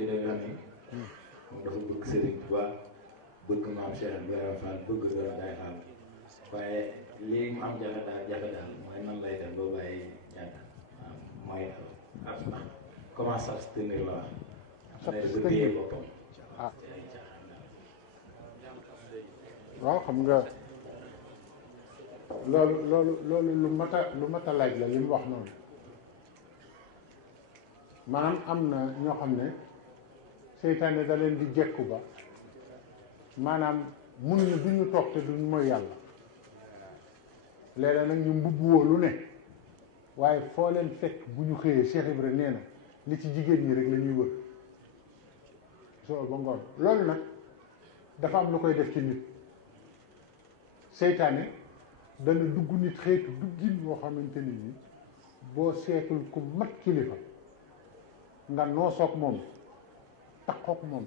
kii da nga xam ne moom dafa bëgg Sëriñ Tuubaa bëgg maam Cheikh Ibrahima Fall bëgg doon Bayefall waaye lii mu am jafe daal mooy nan lay def ba bàyyi ñàkk mooy comment s'abstenir la wax. s'abstenir boppam. ah waaw xam nga loolu lu mat a laaj la li mu wax noonu maanaam am na ñoo xam ne seytaane da leen di jekku ba maanaam mun ñu duñu toog te duñ mooy yàlla léeg-léeg nag ñu mbubb woo lu ne waaye foo leen fekk bu ñu xëyee Cheikh Ibra nee na li ci jigéen ñi rek la ñuy wër soo ba ngoon loolu nag dafa am lu koy def ci nit seytaane dana dugg nit xeetu duggin moo xamante nit ñi boo seetul ku mat kilifa nga noosoog moom takkoog moom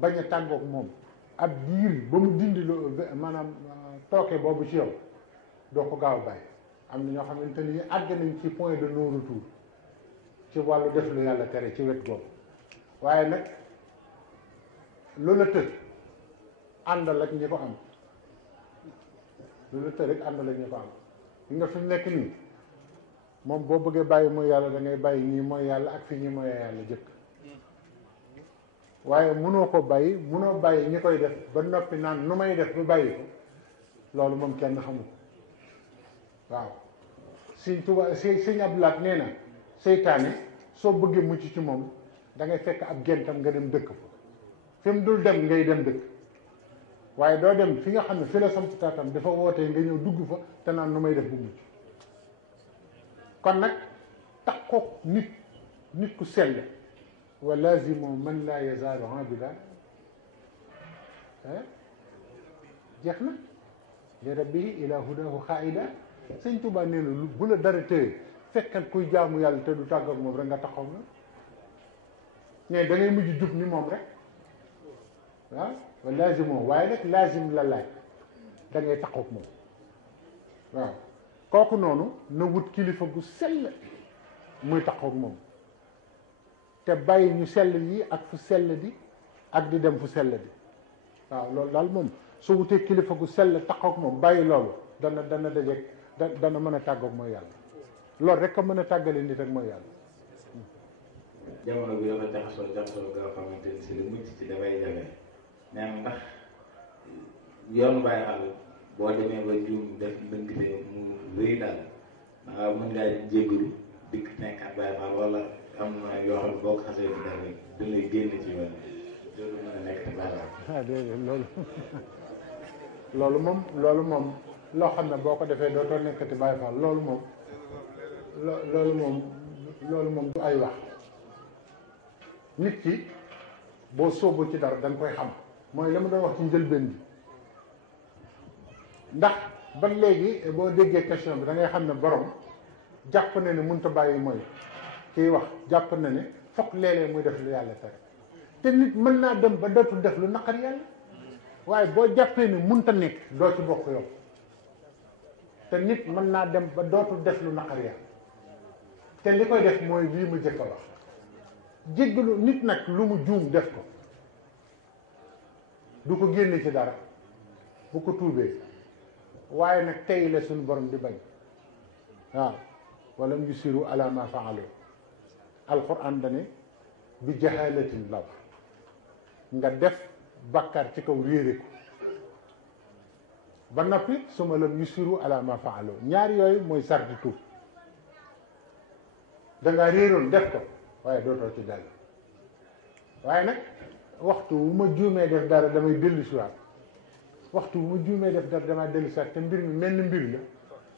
bañ a tàggoog moom ab diir ba mu dindi loo maanaam tooke boobu ci yow doo ko gaaw bàyyi am na ñoo xamante ni àgg nañ ci point de non retour ci wàllu def lu yàlla tere ci wet googu waaye nag loola tëj àndal ak ñi ko am loola tëj rek àndal ak ñi ko am li nga fi mu nekk nii moom boo bëggee bàyyi mooy yàlla da ngay bàyyi ñii mooy yàlla ak fi ñi mooy yàlla jëkk waaye munoo ko bàyyi munoo bàyyi ñi koy def ba noppi naan nu may def ba bàyyi ko loolu moom kenn xamu ko waaw Sëñ Tuubaa Sëñ Abdu Lahat nee na seytaane soo bëggee mucc ci moom da ngay fekk ab gentam nga dem dëkk fa fi mu dul dem ngay dem dëkk waaye doo dem fi nga xam ne fi la samp taatam dafa wootee nga ñëw dugg fa te naan nu may def bu mucc kon nag takkook nit ku sell wa lazimu man laa yazaalu abida jeex na li rabbihi ila hudahu xaida Sëñ Tuubaa nee na bu la dara téye fekkal kuy jaamu yàlla te du tàggoog moom rek nga taxaw na mais da ngay mujj jub ni moom rek waaw wa lazimu waaye nag lazim la laaj da ngay taxaw moom waaw kooku noonu na wut kilifa gu sell muy taxaw moom te bàyyi ñu sell yi ak fu sell di ak di dem fu sell di waaw loolu daal moom su wutee kilifa gu sell taxaw moom bàyyi loolu dana dajeeg dana mën a tàggoog mooy yàlla loolu rek a mën a tàggale nit ak mooy yàlla. jamono bi dafa jaxasoo nga xamante ni si lu mucc ci dafay jafe neen ndax yoonu Bayefall boo demee ba juum def ndëngte mu rëy daal waaw mën ngaa jéggalu dikk nekkaat Bayefall wala am na yoo xam ne boo ko xasee di def rek da lay génn ci yoon loolu mën a nekk te Bayefall. ah déedéet loolu moom loo xam ne boo ko defee dootoo nekkati Bayefall loolu moom du ay wax nit ki boo sóoboo ci dara da nga koy xam mooy la ma doon wax ci njëlbeen bi ndax ba léegi boo déggee question bi da ngay xam ne borom jàpp na ne mënut a bàyyi mooy kiy wax jàpp na ne fokk léeg-léeg muy def lu yàlla tere te nit mën naa dem ba dootul def lu naqar yàlla waaye boo jàppee ne mënut a nekk doo ci bokk yow te nit mën naa dem ba dootul def lu naqar yàlla te li koy def mooy lii ma jëkk a wax jéggalu nit nag lu mu juum def ko du ko génne ci dara bu ko tuubee waaye nag tey la suñu borom di bañ waaw wala mu yusiru ala ma faalu alquran dane bi jahalatin law nga def bàkkaar ci kaw réere ko ba noppi suma lam yusiru ala ma faalu ñaar yooyu mooy sarti tuub dangaa réeroon def ko waaye dootoo ci dal waaye nag waxtu wu ma juumee def dara damay dellu si waat waxtu wu ma juumee def dara damay dellu si waat te mbir mi mel ni mbir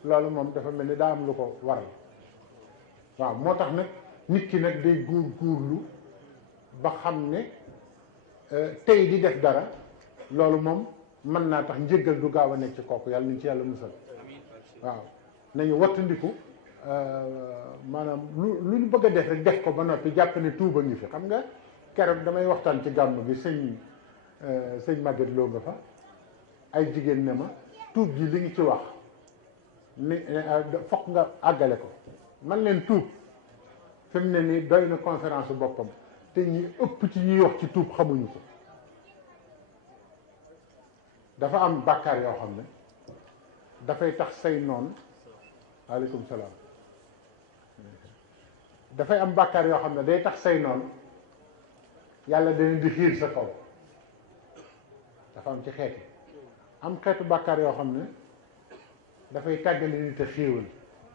la loolu moom dafa mel ni daa am lu ko waral waaw moo tax nag nit ki nag day góorgóorlu ba xam ne tey di def dara loolu moom mën naa tax njëggal du gaaw a nekk ci kooku yàlla nañ ci yàlla musal waaw nañu wattandiku maanaam lu ñu bëgg a def rek def ko ba noppi jàpp ne tuuba ngi fi xam nga keroog damay waxtaan ci gàmm bi sëñ Maguette Lo nga fa ay jigéen ne ma tuub ji li ngi ci wax ni fokk nga àggale ko man leen tuub fi mu ne nii doy na conférence boppam te ñi ëpp ci ñuy wax ci tuub xamuñu ko. dafa am bàkkaar yoo xam ne dafay tax say noon aleykum salaam dafay am bàkkaar yoo xam ne day tax say noon yàlla dana di xiir sa kaw. dafa am ci xeeti am xeetu bàkkaar yoo xam ne dafay tàggale nit a xéewal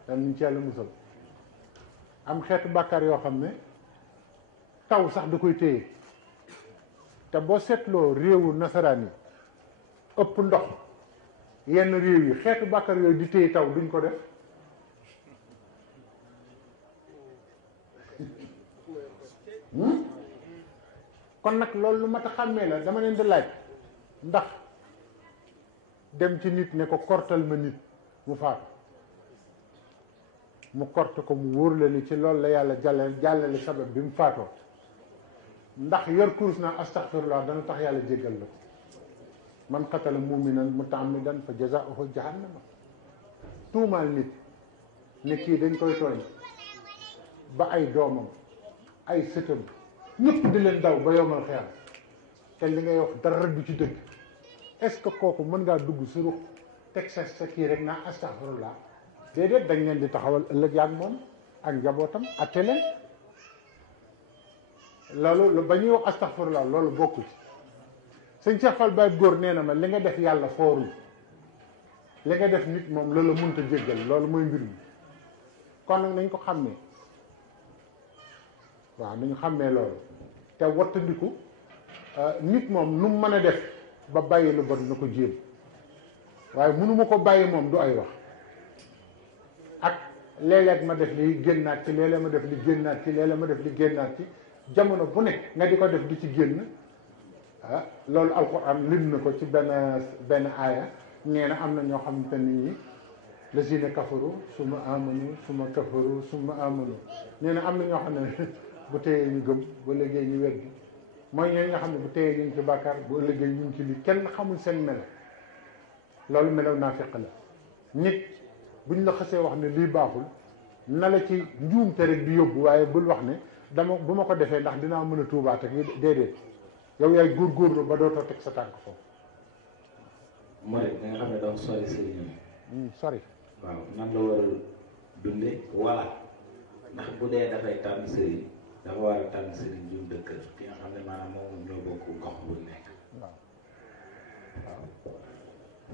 dam niñ ci yàlla musal. am xeetu bàkkaar yoo xam ne taw sax da koy téye te boo seetloo réewu nasaraan yi ëpp ndox yenn réew yi xeetu bàkkaar yooyu di téye taw duñ ko def. kon nag loolu lu mat a xàmmee la. dama leen di laaj ndax dem ci nit ne ko kortal ma nit mu faatu mu korte ko mu wóor la ni ci loolu la yàlla jàllale sabab bi mu faatoo ndax yor kurus naa astaghfirullah dana tax yàlla jéggal la ko. man qatala muminan mutaammidan fa jazaa'uhu jahannama. tuumaal nit ne kii dañ koy tooñ ba ay doomam ay sëtam ñëpp di leen daw ba yowmal xiyaam te li ngay wax dara du ci dëgg. est-ce que kooku mën ngaa dugg si ruux teg sa kii rek naa astaghfirullah? déedéet, dañ leen di taxawal ëllëg yaag moom ak njabootam atte leen. loolu ba ñuy wax astaghfirullah loolu bokku ci. sëñ Cheikh Fall Baye góor nee na ma li nga def yàlla foorul, li nga def nit moom loolu mënut a jéggal. loolu mooy mbir mi. kon nag nañ ko xàmmee, waaw nañu xàmmee loolu te wattandiku nit moom nu mu mën a def ba bàyyi lu bon na ko jéem, waaye mënuma ko bàyyi moom du ay wax ak léeg-léeg ma def li génnaat ci, léeg-léeg ma def li génnaat ci, léeg-léeg ma def li génnaat ci, jamono bu nekk nga di ko def di ci génn. loolu alquran lim na ko ci benn aaya. nee na am na ñoo xamante ni lazina kafaru summa amanu summa kafaru summa amanu. nee na am na ñoo xam ne bu téyee ñu gëm bu ëllëgee ñu weddi. mooy ñooñu nga xam ne bu téyee ñu ngi ci bàkkaar bu ëllëgee ñu ngi ci lii kenn xamul seen melo. loolu melaw naafiq la. nit buñ la xasee wax ne lii baaxul na la ci njuumte rek di yóbbu, waaye bul wax ne bu ma ko defee ndax dinaa mën a tuubaat ak déedéet. yow yaay góorgóorlu ba dootoo teg sa tànk foofu. mooy da nga xam ne dafa sori sëriñam. sori. waaw nan la war a dunde wala ndax bu dee dafay tànn sëriñ dafa war a tànn sëriñ ju dëkk ki nga xam ne maanaam moom ñoo bokk gox bu nekk.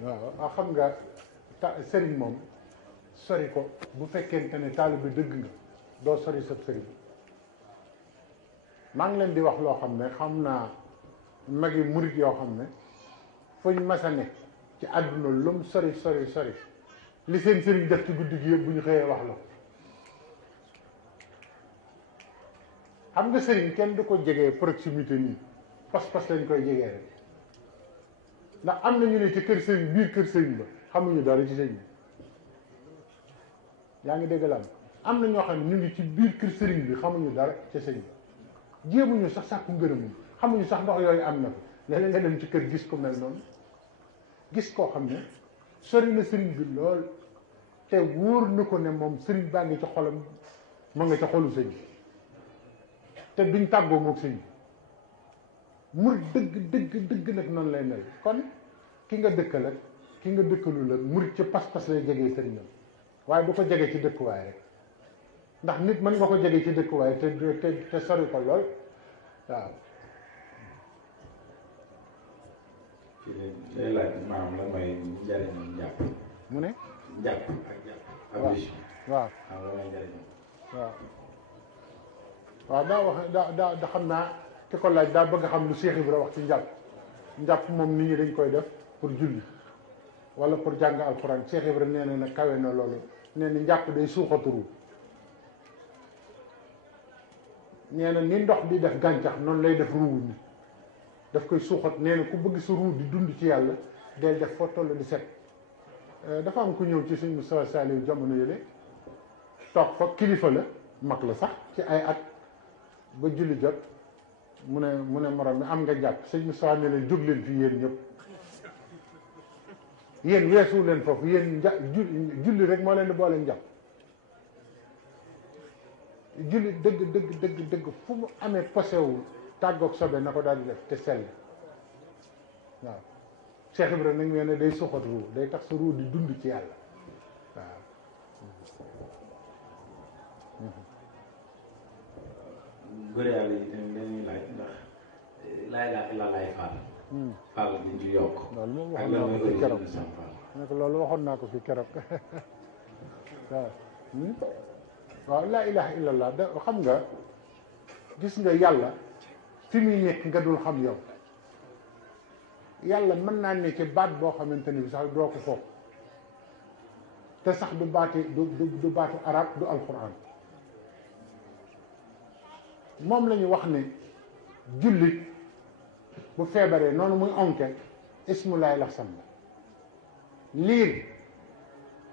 waaw xam nga sëriñ moom sori ko bu fekkente ne taalibe bi dëgg nga doo sori sa sëriñ. maa ngi leen di wax loo xam ne xam naa magi murit yoo xam ne fuñ masa ne ci àdduna lum sori sori sori li seen sëriñ def ci guddi gi yëpp bu ñu xëyee wax la. xam nga sëriñ kenn du ko jegee proximité nii pas-pas lañ koy jegee rek, ndax am na ñu ne ci kër sëriñ biir kër sëriñ ba xamuñu dara ci sëriñ bi. yaa ngi dégg la am na ñoo xam ne ñu ngi ci biir kër sëriñ bi xamuñu dara ci sëriñ bi. jéemuñu sax sàkku ngërëmam, xamuñu sax ndox yooyu am na ko. léeg-léeg nga dem ci kër gis ko mel noonu, gis koo xam ne sori na sëriñ bi lool te wóor na ko ne moom sëriñ baa ngi ci xolam, ma nga ca xolu sëñ bi te duñ tàggoo moog sëñ bi. mur dëgg nag noonu lay mel. kon ki nga dëkkal ak ki nga dëkkalu la murit ci pas-pas lay jegee sëriñam, waaye du ko jege ci dëkkuwaay rek. ndax nit mën nga ko jege ci dëkkuwaay te sori ko lool. waaw. ci lay laaj maanaam la mooy njëriñu njàpp. mu ne. njàpp ak jàpp. waaw waaw. la mooy njëriñu. waaw daa wax daa xam naa ki ko laaj daa bëgg a xam lu Cheikh Ibra wax ci njàpp. njàpp moom nit ñi dañ koy def pour julli wala pour jàng alxuraan. Cheikh Ibra nee na nag kawe na loolu. nee na njàpp day suuxaturu. nee na ni ndox di def gàncax noonu lay def ruuwu ni daf koy suuxat. nee na ku bëgg sa ruu di dund ci yàlla del def foo toll di set. dafa am ku ñëw ci suñu Moustapha Saliou jamono yële toog fa, kilifa la mag la sax ci ay at, ba julli jot mu ne morom mi am nga jàpp. sëñ Moustapha ne leen jóg leen fii yéen ñëpp, yéen weesu leen foofu, yéen julli rek moo leen di booleen jàpp. jullit dëgg fu mu amee posewul tàggoog sobe na ko daal di def te sell waaw Cheikh Ibrahima nag nee na day suuxat ruu day tax sa ruu di dund ci yàlla waaw góor yàlla yi tamit dañuy laaj ndax laay faal faal bi ñu yokk loolu moom waxoon naa ko fi keroog ne ko loolu waxoon naa ko fi keroog waaw waaw laa ilaha illallah da xam nga gis nga yàlla fi muy nekk nga dul xam yow yàlla mën naa ne ci baat boo xamante ni bi sax doo ko foog te sax du baatu arab du alquran moom la ñu wax ne jullit bu feebaree noonu muy onke ismulaay lax sam la liir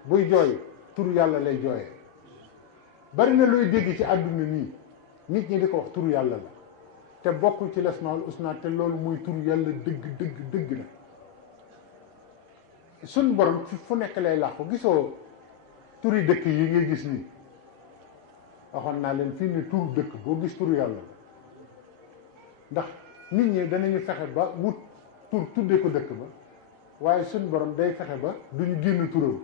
buy jooy turu yàlla lay jooyee bari na looy dégg ci àdduna nii nit ñi di ko wax turu yàlla la te bokkul ci lasmaul usna te loolu muy turu yàlla dëgg na suñ borom fu nekk lay làqu gisoo turi dëkk yi ngay gis nii waxoon naa leen fii ne turu dëkk boo gis turu yàlla la ndax nit ñi danañu fexe ba wut tur tuddee ko dëkk ba waaye suñ borom day fexe ba duñu génn turam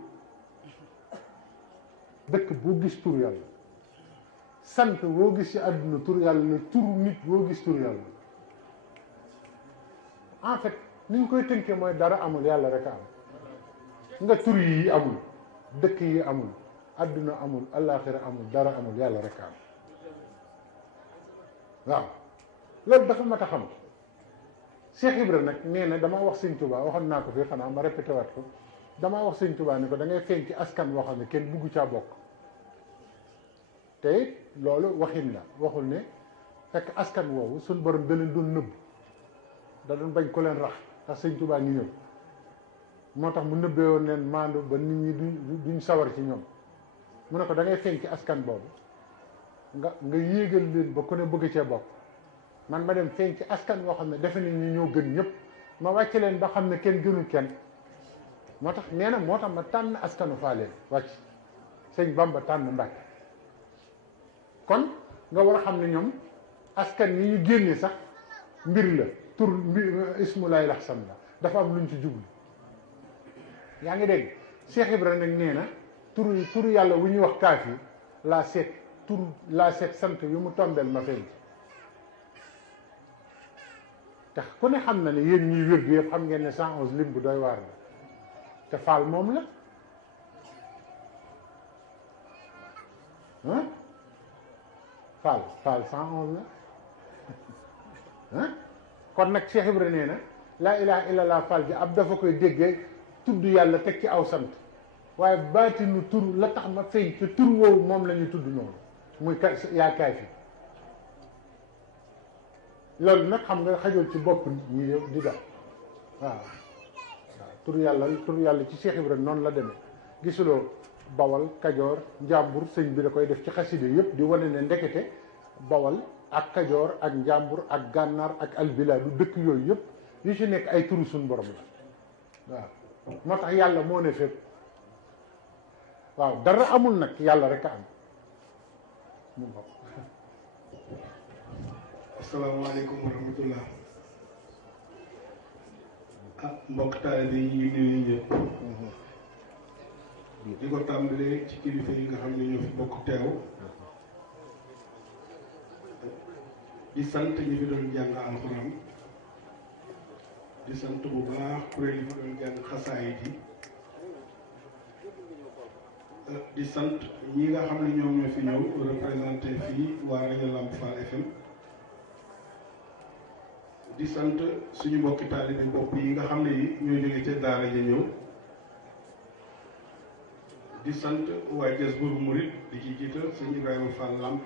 dëkk boo gis turu yàlla sant boo gis ci àdduna tur yàlla la turu nit boo gis tur yàlla en fait ni ñu koy tënkee mooy dara amul yàlla rek a am nga tur yi amul dëkk yi amul àdduna amul allaaxira amul dara amul yàlla rek a am waaw loolu dafa mat a xam Cheikh Ibra nag nee na dama wax sëñ Touba waxoon naa ko fii xanaa ma répété waat ko dama wax sëñ Touba ne ko da ngay feeñ ci askan woo xam ne kenn bugg caa bokk te it loolu waxin la waxul ne fekk askan woowu suñ borom da leen doon nëbb da doon bañ ko leen rax ndax sëñ Touba ngi ñëw moo tax mu nëbbee woon leen maandu ba nit ñi duñ sawar ci ñoom mu ne ko da ngay feeñ ci askan boobu nga yéegal leen ba ku ne bëgg cee bokk man ma dem feeñ ci askan woo xam ne defe nañ ni ñoo gën ñëpp ma wàcc leen ba xam ne kenn gënul kenn moo tax nee na moo tax ma tànn askanu Faaleen wàcc sëñ Bamba tànn Mbàkke kon nga war a xam ne ñoom askan yi ñu génne sax mbir la tur mbir ismulaay laxsam la dafa am luñ ci jublu yaa ngi dégg Cheikh Ibrahima nag nee na turu yàlla wu ñuy wax kaaf yi laa seet sant yu mu tombeel ma feeñ tax ku ne xam na ne yéen ñuy wér gu yëpp xam ngeen ne 111 lim bu doy waar la te faal moom la faal 111 la kon nag Cheikh Ibra nee na laa ilaha illallah faal ji ab dafa koy déggee tudd yàlla teg ci aw sant waaye baatinu tur la tax ma feeñ te tur woowu moom la ñuy tudd noonu muy yaa kaay fi loolu nag xam nga xajul ci bopp ñi di dox waaw tur yàlla ci Cheikh Ibra noonu la demee gisuloo Bawal Kajoor Njàmbur sëñ bi da koy def ci xaside yëpp di wane ne ndekete Bawal ak Kajoor ak Njàmbur ak Gànnaar ak albilaadu dëkk yooyu yëpp yu ci nekk ay turu suñ borom la waaw moo tax yàlla moo ne fépp waaw dara amul nag yàlla rek a am mu bokk. asalaamaaleykum wa rahmatullah mbokk taalibe yi ñu ngi nuyu ñëpp di ko tàmbalee ci kilifa yi nga xam ne ñoo fi bokk teew di sant ñi fi doon jàng alxuraan di sant bu baax kuréel yi fi doon jàng xasaayit yi di sant ñi nga xam ne ñoom ñoo fi ñëw représenté fii waa rajo Lamp Fall FM di sant suñu mbokki taalibe bopp yi nga xam ne yi ñoo jóge ca daara ja ñëw di sant waa Jazbul Murid di ci jiital sëñ Ibrahima Fall Lamp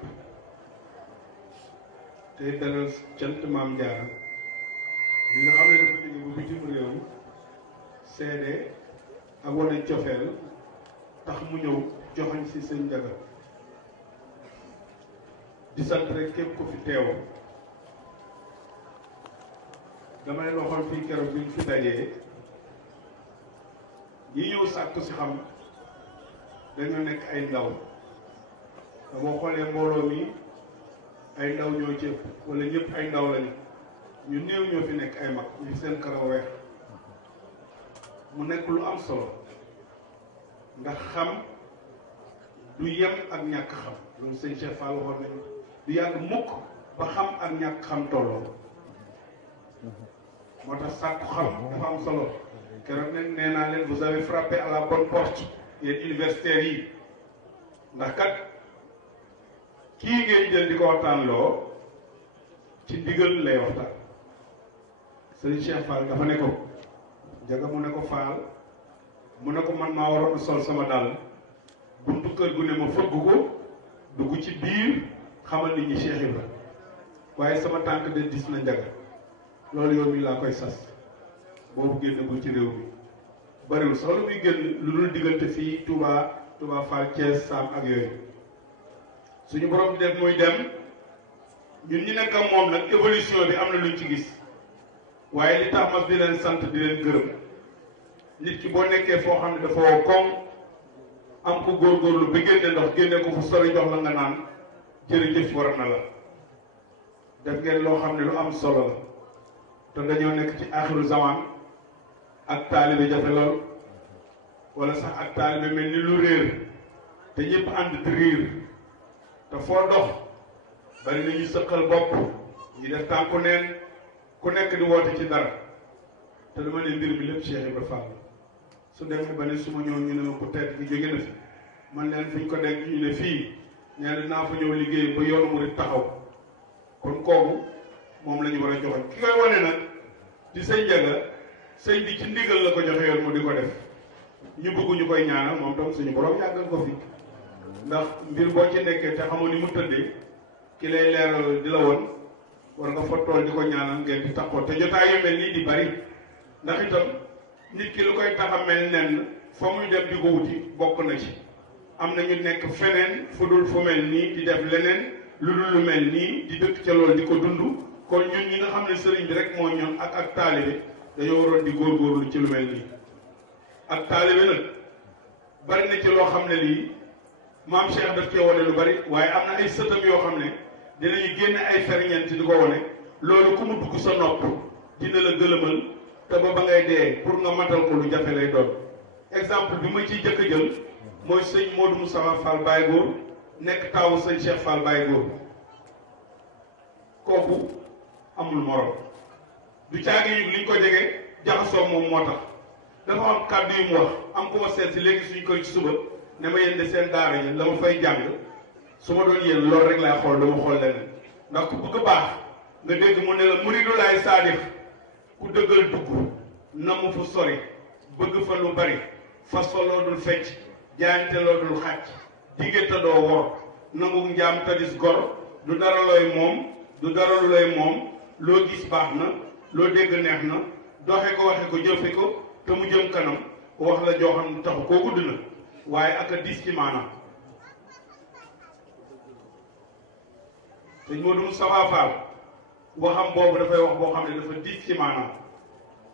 te dalal cant Maam Jaara bi nga xam ne dafa jóge bu bitim réew seede ak wane cofeel tax mu ñëw joxoñ si sëñ Ndiaga di sant rek képp ko fi teew damay loxoon fii keroog bi ñu fi dajee ñi ñëw sàkku si xam dañoo nekk ay ndaw te boo xoolee mbooloo mi ay ndaw ñoo ci wala ñëpp ay ndaw lañu ñu néew ñoo fi nekk ay mag ñu seen karaw weex mu nekk lu am solo ndax xam du yem ak ñàkk xam loolu sëñ Cheikh Fall waxoon nañu du yàgg mukk ba xam ak ñàkk xam tolloo moo tax sàkku xam dafa am solo keroog nag nee naa leen vous avez frappé à la bonne porte yéen universitaires yi ndax kat kii ngeen jël di ko waxtaan loo ci ndigal lay waxtaan sëñ Cheikh Fall dafa ne ko Ndiaga mu ne ko Fall mu ne ko man maa waroon sol sama dàll buntu kër gu ne ma fëgg ko dugg ci biir xamal nit ñi Cheikh Ibra waaye sama tànk de dis na Ndiaga loolu yow mi laa koy sas boobu génnagul ci réew mi bariwul sax lu muy génn lu dul diggante fii Touba Fall Thiès Sam ak yooyu suñu borom def muy dem ñun ñi nekk ak moom nag évolution bi am na luñ ci gis waaye li tax ma di leen sant di leen gërëm nit ki boo nekkee foo xam ne dafa woo koŋ am ko góorgóorlu ba génne ndox génne ko fu sori jox la nga naan jërëjëf war na la def ngeen loo xam ne lu am solo la te dañoo nekk ci axiru zaman ak taalibe jafe lool wala sax ak taalibe mel ni lu réer te ñëpp ànd di riir te foo dox bari na ñu sëqal bopp ñu def tànku neen ku nekk di woote ci dara te lu ma ne mbir mi lépp Cheikh Ibra Fall su demee ba ne su ma ñëw ñu ne ma ko tedd gi jóge na fi man leen fi ñu ko denc ñu ne fii nee dinaa fa ñëw liggéey ba yoonu murid taxaw kon kooku moom la ñu war a joxe ki koy wane nag di sëñ Ndiaga sëñ bi ci ndigal la ko joxe yoon mu di ko def ñu bëgg ñu koy ñaanal moom tam suñu borom yàggal ko fi ndax mbir boo ci nekkee te xamoo ni mu tëddee ki lay leeral di la woon war nga fa tool di ko ñaanal ngeen di taxoo te jotaay yu mel nii di bari ndax itam nit ki lu koy tax a mel nen fa muy dem di ko wuti bokk na ci am na ñu nekk feneen fu dul fu mel nii di def leneen lu dul lu mel nii di dëkk ca loolu di ko dund kon ñun ñi nga xam ne sëriñ bi rek moo ñun ak taalibe dañoo waroon di góorgóorlu ci lu mel nii ak taalibe nag bari na ci loo xam ne lii maam Cheikh daf cee wane lu bari waaye am na ay sëtam yoo xam ne dinañu génne ay ferñeent di ko wane loolu ku mu dugg sa nopp dina la gëlëmal te ba ngay dee pour nga matal ko lu jafe lay doon exemple bi ma ciy jëkk a jël mooy sëñ Modou Moussa Fall Baye Góor nekk taawu sëñ Cheikh Fall Baye Góor kooku amul morom du caagi yu liñ ko jege jaxasoo moom moo tax dafa am kàddu yu mu wax am ku ma seet si léegi suñu koy ci suba ne ma yéen de seen daara yi la ma fay jàng su ma doon yéen loolu rek laay xool dama xool leneen ndax ku bëgg baax nga dégg mu ne la muridu laay saadix ku dëggal dugg na mu fu sori bëgg fa lu bari fas fa loo dul fecc jaayante loo dul xàcc diggante doo wor nangu njaam tadis gor du dara looy moom du dara lu looy moom loo gis baax na loo dégg neex na doxe ko waxe ko jëfe ko te mu jëm kanam wax la joo xam ne taxu koo gudd na waaye ak a diis ci maanaam sëñ Modou Moustapha Fall waxam boobu dafay wax boo xam ne dafa diis ci maanaam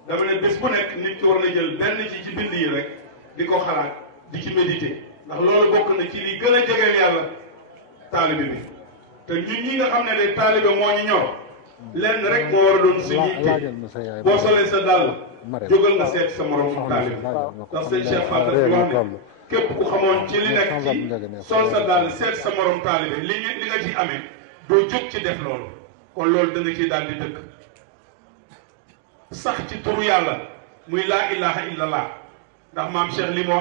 dama ne bés bu nekk nit ki war na jël benn ci bind yi rek di ko xalaat di ci méditer ndax loolu bokk na ci li gën a jegeel yàlla taalibe bi te ñun ñi nga xam ne de taalibe moo ñu ñor lenn rek moo war a doon suñuy te boo solee sa dàll jógal nga seet sa morom taalibe ndax sëñ Cheikh Fall daf ci wax ne képp ku xamoon ci li nekk ci sol sa dàll seet sa morom taalibe li nga ci amee doo jóg ci def loolu kon loolu da nga ciy daal di dëkk sax ci turu yàlla muy laa ilaha illallah ndax maam Cheikh li mu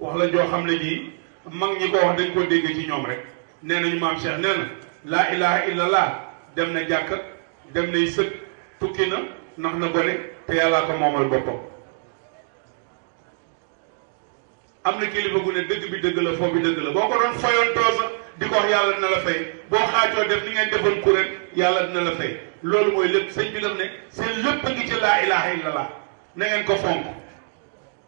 wax la joo xam ne ji mag ñi ko wax dañ ko dégg ci ñoom rek nee nañu maam Cheikh nee na laa ilaha illallah dem na jàkk dem nay sëg tukki na nax na gone te yàllaa ko moomal boppam am na kilifa gu ne dëgg bi dëgg la foo bi dëgg la boo ko doon fayontoo sax di ko wax yàlla dina la fay boo xaajoo def ni ngeen defoon kuréel yàlla dina la fay loolu mooy lépp sëñ bi daf ne seen lépp a ngi ci laa ilaha illallah na ngeen ko fonk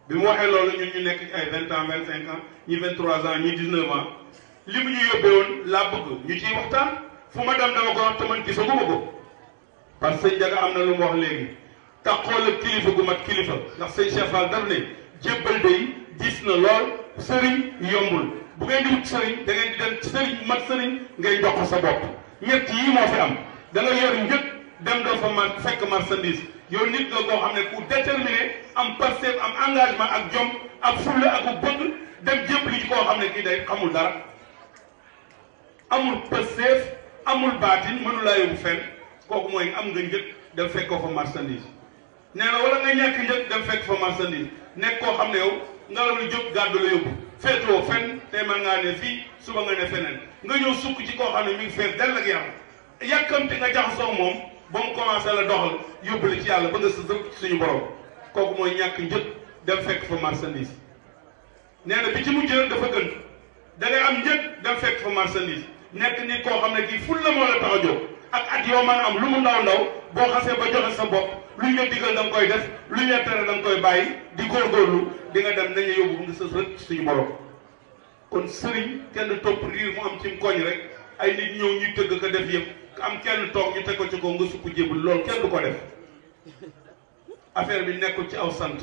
bi mu waxee loolu ñun ñu nekk ay 20 ans 25 ans ñi 23 ans ñi 19 ans li mu ñu yóbbee woon laa bëgg ñu ciy waxtaan fu ma dem dama ko wax te man gisaguma ko parce que sëñ Ndiaga am na lu mu wax léegi taxoo la kilifa gu mat kilifa ndax sëñ Cheikh Fall daf ne jébbal day gis na lool sëriñ yombul bu ngeen di wut sëriñ da ngeen di dem ci sëriñ mat sëriñ ngay jox ko sa bopp ñett yii moo fi am da nga yor njëkk dem doo fa fekk marchandise yow nit nga koo xam ne ku déterminé am passeef am engagement ak jom ak fulla ak bëgg dem jëpp li ci koo xam ne kii day xamul dara amul passeef amul baatin mënu laa yóbbu fenn kooku mooy am nga njëkk dem fekk ko fa marchandise nee na wala nga ñàkk njëkk dem fekk fa marchandise nekk koo xam ne yow ngelaw li jóg gàddu la yóbbu féetoo fenn tey man ngaa ne fii suba nga ne feneen nga ñëw sukk ci koo xam ne mi ngi fees dell ak yàlla yàkkamti nga jaxasoo moom ba mu commencé la doxal yóbbu la ci yàlla ba nga sa dëkk ci suñu borom kooku mooy ñàkk njëkk dem fekk fa marchandise nee na bi ci mujj nag dafa gën da ngay am njëkk dem fekk fa marchandise nekk nit koo xam ne kii ful la moo la tax a jóg ak at yoo mën a am lu mu ndaw ndaw boo xasee ba joxe sa bopp lu ñu la digal da nga koy def lu ñu la tere da nga koy bàyyi di góorgóorlu di nga dem nañu yóbbu nga sës rek suñu borom kon sëriñ kenn topp riir mu am ci koñ rek ay nit ñëw ñuy tëgg ko def yëpp am kenn toog ñu teg ko ci kaw nga sukk jébul loolu kenn du ko def affaire bi nekkul ci aw sant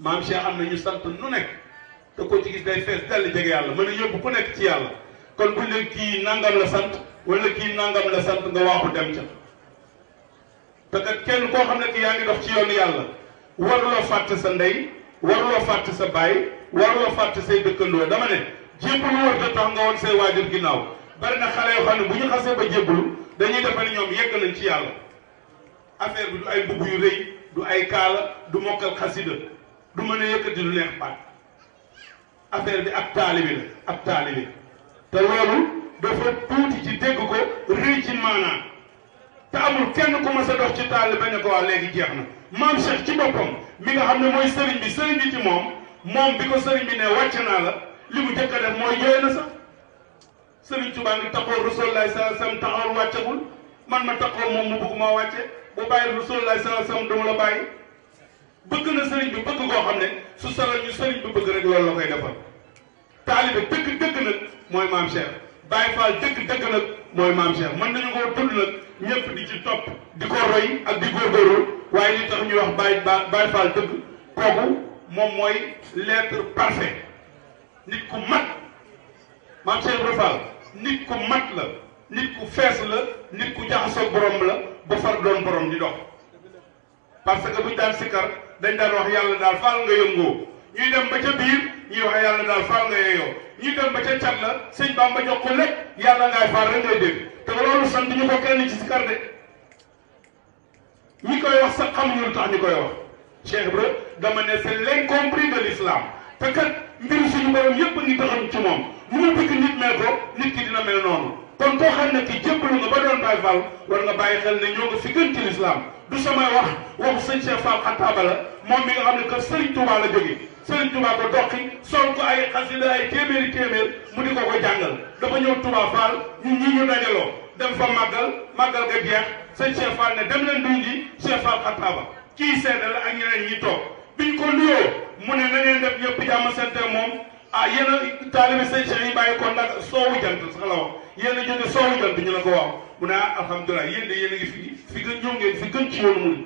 maam Cheikh am na ñu sant nu nekk te ko ci gis day fees dell jege yàlla mën a yóbbu ku nekk ci yàlla kon buñ la kii nangam la sant wala kii nangam la sant nga waaxu dem ca te kat kenn koo xam ne ki yaa ngi dox ci yoonu yàlla waruloo fàtte sa ndey waruloo fàtte sa baay waruloo fàtte say dëkkandoo dama ne jébbalu war da tax nga woon say waajur ginnaaw bari na xale yoo xam ne bu ñu xasee ba jébbalu dañuy defe ne ñoom yegg nañ ci yàlla affaire bi du ay mbubb yu rëy du ay kaala du mokkal xasida du mën a yëkkati lu neex baat affaire bi ab taalibi la ab taalibi te loolu dafa tuuti ci dégg ko rëy ci maanaam te amul kenn ku ma sa dox ci taalibi bañ a ko waa léegi jeex na maam Cheikh ci boppam mi nga xam ne mooy sëriñ bi ci moom bi ko sëriñ bi ne wàcc naa la li mu njëkk a def mooy jooy na sax sëriñ Tuubaa ngi taxaw Rasulullah sallallahu alayhi wasallam taxawul wàccagul man ma taxaw moom mu bëgg maa wàcce bu bàyyi Rasulullah sallallahu alayhi wasallam dama la bàyyi bëgg na sëriñ bi bëgg koo xam ne su saral ñu sëriñ bi bëgg rek loolu la koy defal taalibe dëgg nag mooy maam Cheikh Bayefall dëgg nag mooy maam Cheikh mën nañu koo tudd nag ñëpp di ci topp di ko roy ak di góorgóorlu waaye li tax ñuy wax Bayefall dëgg kooku moom mooy l'être parfait nit ku mat maam Cheikh Ibra Fall nit ku mat la nit ku fees la nit ku jaxasoo borom la ba far doon borom di dox parce que buñ daan sikkar dañ daan wax yàlla daal faal nga yëngoo ñuy dem ba ca biir ñuy wax yàlla daal faal nga yeeyoo ñuy dem ba ca cat la sëñ Bamba jox ko lépp yàlla ngaay faal rek ngay dégg te loolu sant ñu ko kenn ci sikkar de ñi koy wax sax xamuñu lu tax ñu koy wax Cheikh Ibra dama ne c'est l'incompris de l'islam te kat mbiru suñu borom yépp ngi taxam ci moom mu mu bëgg nit mel ko nit ki dina mel noonu kon koo xam ne ki jébbalu nga ba doon Bayefall war nga bàyyi xel ne ñoo nga fi gën ci l'islam du samay waxu sëñ Cheikh Fall Xataaba la moom mi nga xam ne que Serigne Touba la jóge Serigne Touba ko doqi sol ko ay xasida ay téeméer mu di ko jàngal dafa ñëw Touba Fall ñun ñi ñu dajaloo dem fa màggal ga jeex sëñ Cheikh Fall ne dem leen duñ ji Cheikh Fall Xataaba kii seede la ak ñeneen ñi toog biñ ko nuyoo mu ne na ngeen def ñëpp jàmm sante moom ah yéen a taalibe sëñ Cheikh yi bàyyi ko ndax soowu jant sax la wax yéen a jóge soowu jant ñu ne ko waaw mu ne alhamdulilah yéen de yéen a ngi fi gën ñëw ngeen fi gën ci yoonu mu